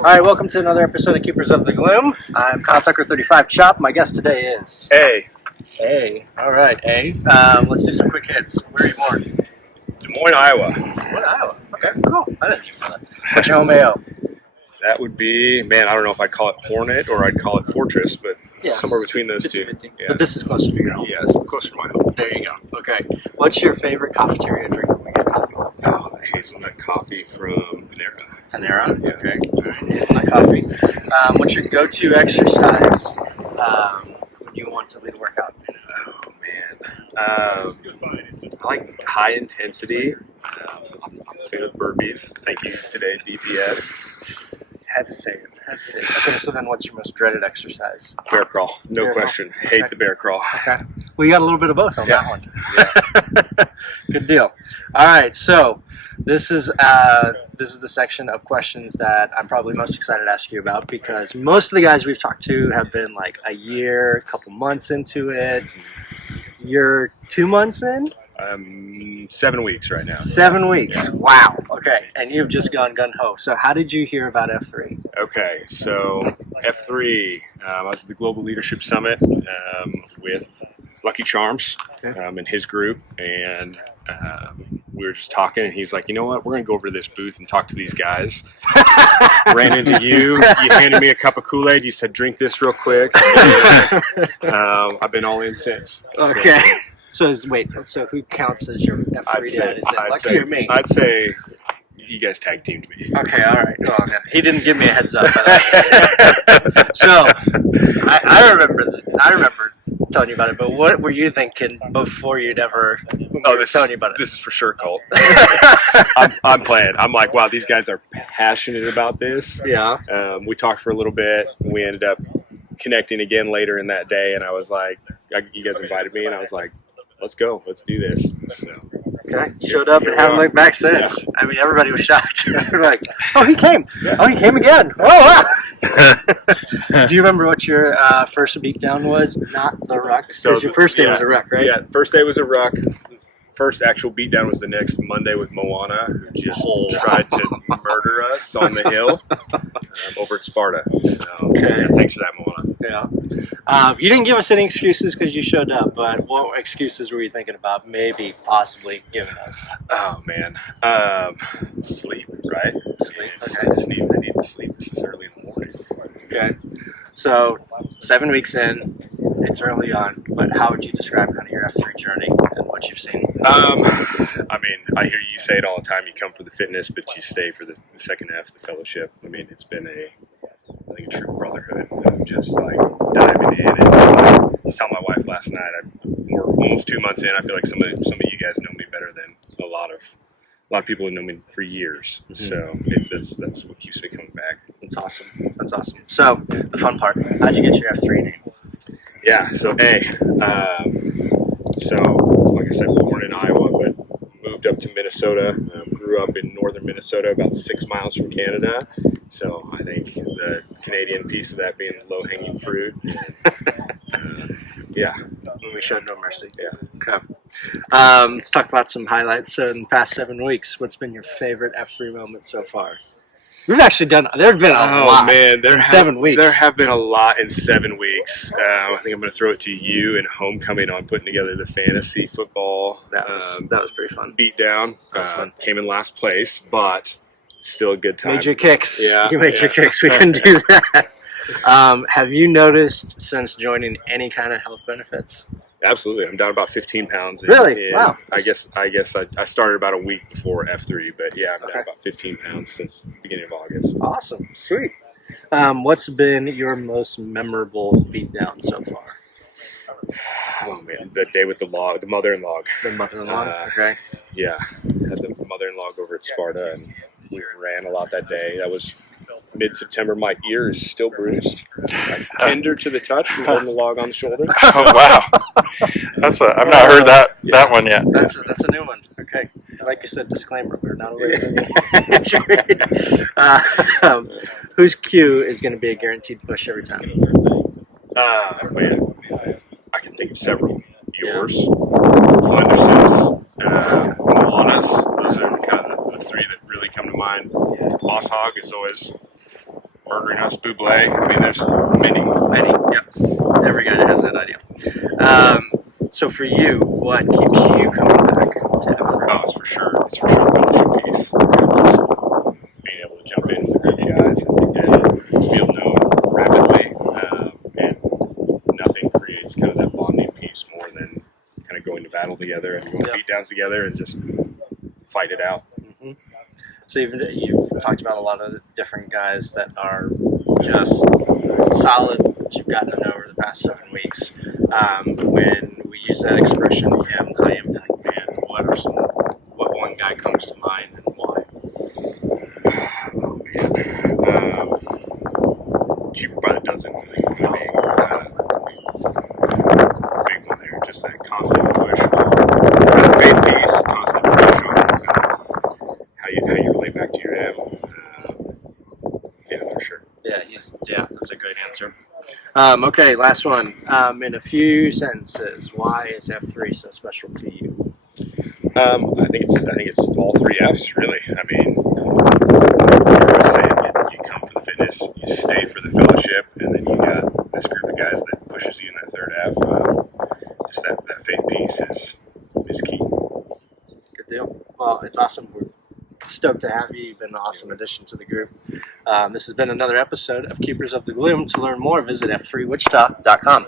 All right, welcome to another episode of Keepers of the Gloom. I'm Kyle Tucker, 35 Chop. My guest today is... Hey. All right, A. Let's do some quick hits. Where are you born? Des Moines, Iowa. Des Moines, Iowa. Okay, cool. I didn't know that. What's your home AO? That would be, man, I don't know if I'd call it Hornet or I'd call it Fortress, but Yeah, somewhere between those 50, two. 50. Yeah. But this is closer to your home. Yes, closer to my home. There you go. Okay. What's your favorite cafeteria drink when we get coffee? Oh, hazelnut coffee from Panera. Panera? Yeah. Okay. All right. Hazelnut coffee. What's your go-to exercise when you want to lead a workout? Oh, man. I like high intensity. I'm a fan of burpees. Thank you today, DPS. Had to say it. Okay, so then what's your most dreaded exercise? Bear crawl. No Bear question. crawl. Hate Okay. the bear crawl. Okay. Well, you got a little bit of both on Yeah. that one. Good deal. All right, so this is the section of questions that I'm probably most excited to ask you about because most of the guys we've talked to have been like a year, a couple months into it. You're 2 months in? 7 weeks right now. 7 weeks. Yeah. Wow. Okay. And you've just gone gun-ho. So how did you hear about F3? Okay, so F3, I was at the Global Leadership Summit with Lucky Charms and his group, and we were just talking, and he's like, you know what, we're going to go over to this booth and talk to these guys. Ran into you. You handed me a cup of Kool-Aid. You said, drink this real quick. I've been all in since. Okay. So who counts as your F3 dad? Is it Lucky or me? I'd say you guys tag teamed me. Okay, all right. Well, he didn't give me a heads up. So I remember telling you about it. But what were you thinking before you'd ever? Telling you about it. This is for sure, Colt. I'm playing. I'm like, wow, these guys are passionate about this. Yeah. We talked for a little bit. We ended up connecting again later in that day, and I was like, you guys invited me, and I was like, let's go. Let's do this. So. Okay. Showed up and haven't looked back since. Yeah. I mean, everybody was shocked. They're like, oh, he came. Yeah. Oh, he came again. Oh, wow. Do you remember what your first beatdown was? Not the ruck. So your first day was a ruck, right? Yeah, first day was a ruck. First actual beatdown was the next Monday with Moana, who just tried to murder us on the hill over at Sparta. So, yeah, thanks for that, Moana. Yeah. You didn't give us any excuses because you showed up, but what excuses were you thinking about maybe, possibly giving us? Oh, man. Sleep, right? Sleep. Okay. I need to sleep. This is early in the morning. Okay. So 7 weeks in, it's early on, but how would you describe kind of your F3 journey and what you've seen? I mean, I hear you say it all the time. You come for the fitness, but you stay for the second F, the fellowship. I mean, it's been I think a true brotherhood of just like diving in. And I was telling my wife last night, we're almost 2 months in. I feel like some of you guys know me better than a lot of people who know me for years. Mm-hmm. So that's what keeps me coming back. That's awesome. That's awesome. So the fun part, how'd you get your F3 name? Yeah, so so like I said, born in Iowa, but moved up to Minnesota. Grew up in northern Minnesota, about 6 miles from Canada. So I think the Canadian piece of that being the low-hanging fruit. Yeah. We showed no mercy. Yeah. Okay. Let's talk about some highlights. So in the past 7 weeks, what's been your favorite F3 moment so far? We've actually done. There's been a lot. Oh man, in 7 weeks. There have been a lot in 7 weeks. I think I'm going to throw it to you and homecoming on putting together the fantasy football. That was pretty fun. Beat down. Came in last place, but still a good time. Made your kicks. Yeah, you made your kicks. We can do that. Have you noticed since joining any kind of health benefits? Absolutely. I'm down about 15 pounds. Really? Wow. I guess I started about a week before F3, but yeah, I'm down about 15 pounds since the beginning of August. Awesome. Sweet. What's been your most memorable beatdown so far? Oh, man. The day with the mother-in-law. The mother-in-law? Okay. Yeah. Had the mother-in-law over at Sparta, and we ran a lot that day. That was mid-September. My ear is still bruised. Tender to the touch from holding the log on the shoulder. Oh, wow. I've not heard that one yet. That's a new one. Okay. Like you said, disclaimer, we're not aware of whose cue is going to be a guaranteed push every time? Man, I can think of several. Yours, Flenders's, Moana's. Those are kind of the three that really come to mind. Boss Hog is always murdering us, Buble. I mean, there's many. Many, yeah. Every guy has that idea. So for you, what keeps you coming back to F3? Oh, it's for sure a fellowship piece. Just being able to jump in with a group of guys and feel known rapidly, and nothing creates kind of that bonding piece more than kind of going to battle together and going beat downs together and just fight it out. Mm-hmm. So you've talked about a lot of different guys that are just solid that you've gotten to know over the past 7 weeks. When we use that expression, high impact man, what one guy comes to mind and why? Oh man, cheaper by the dozen. Big one there. Just that constant push, faith piece, constant push on how you relate back to your dad. Yeah, for sure. Yeah, that's a great answer. Okay, last one. In a few sentences, why is F3 so special to you? I think it's all 3 F's really. I mean, you're saying you come for the fitness, you stay for the fellowship, and then you got this group of guys that pushes you in that 3rd F. Just that faith piece is key. Good deal. Well, it's awesome. We're stoked to have you. You've been an awesome addition to the group. This has been another episode of Keepers of the Gloom. To learn more, visit f3wichita.com.